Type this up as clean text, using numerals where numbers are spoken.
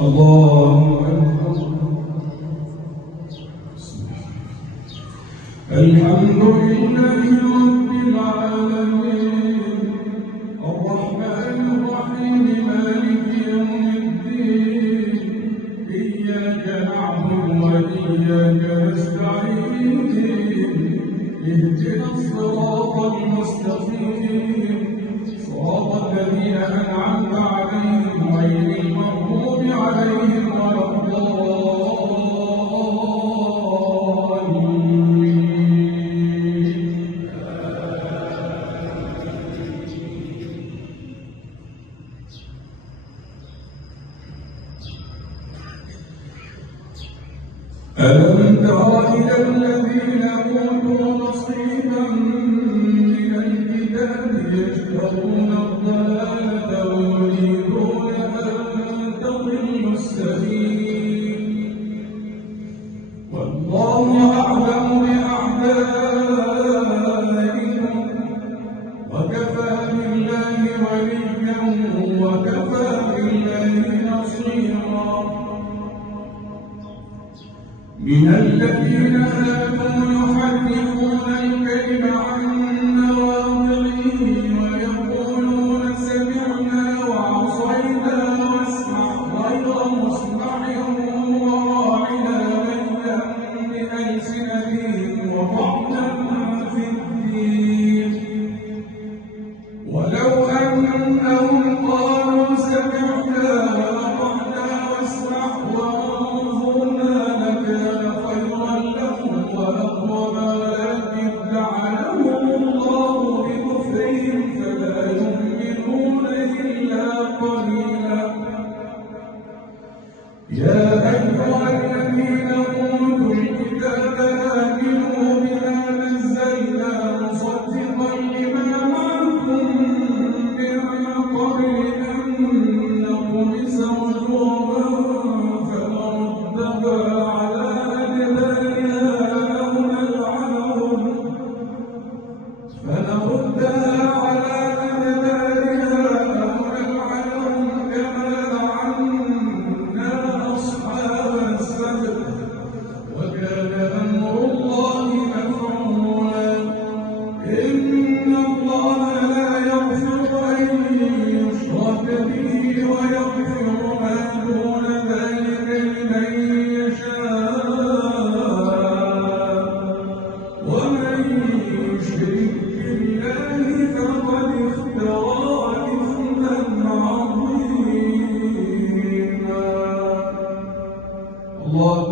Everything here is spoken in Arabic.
الله أكبر. الحمد لله رب العالمين الرحمن الرحيم مالك يوم الدين إياك نعبد وإياك نستعين اهدنا الصراط المستقيم صراط الذين أنعمت عليهم غير المغضوب عليهم ولا ألم تر إلى الذين أوتوا نصيبا من الكتاب يشترون الضلالة ويريدون أن تضلوا السبيل والله أعلم بأعدائكم وكفى بالله وليا وكفى بالله نصيرا من الذين هادوا يحرفون الكلم عن مواضعه ويقولون سمعنا وعصينا واسمع غير مسمع وراعنا ليلا بألسنتهم وطعنا في الدين ولو أنهم قالوا سمعنا وأطعنا واسمع وانظرنا لكان خيرا لهم وأقوم ولكن لعنهم الله بكفرهم فلا يؤمنون إلا قليلا يا أيها الذين أوتوا الكتاب آمنوا بما نزلنا مصدقا لما معكم من قبل أن نطمس وجوها فنردها على أدبارها أو نلعنهم كما لعنا أصحاب السبت وكان أمر الله مفعولا إن الله لا يغفر أن يشرك به ويغفر ما دون ذلك لمن يشاء ومن يشرك بالله فقد افترى إثما عظيما الله